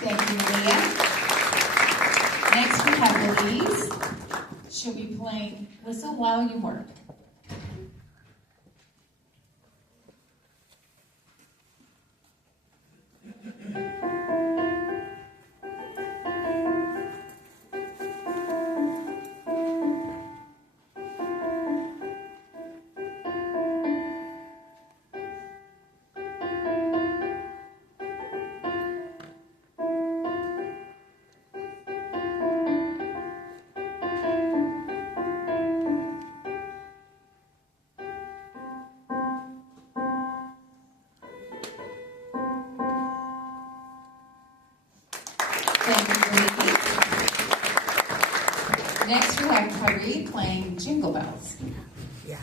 Thank you, Maria. Next we have Louise. She'll be playing Whistle While You Work. Thank you, Louise. Next we have Kyrie playing Jingle Bells. Yeah.